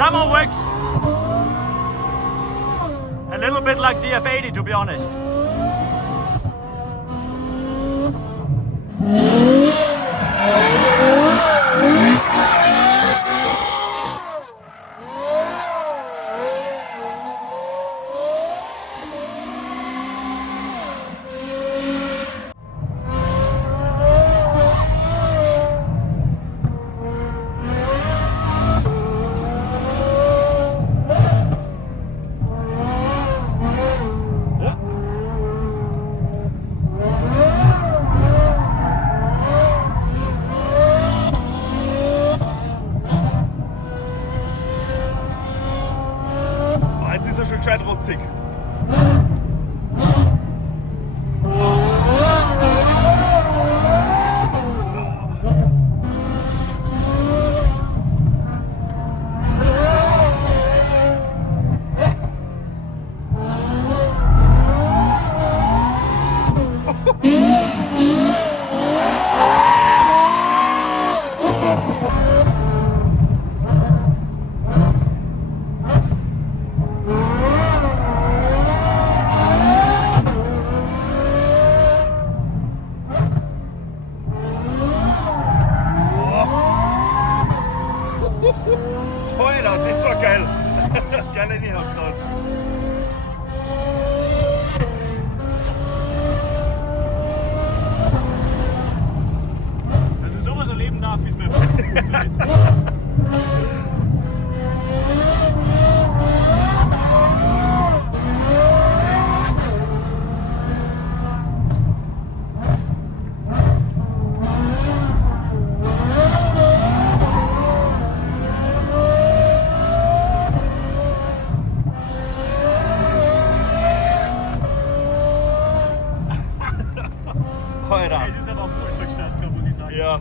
summer works a little bit like the F80, to be honest. Jetzt ist er schon gescheit rotzig. Alter, das war geil. Geil reingehauen gerade. Dass ich sowas erleben darf, ist mir gut leid. Alter. Es ist aber auch gut verstanden, muss ich sagen. Ja.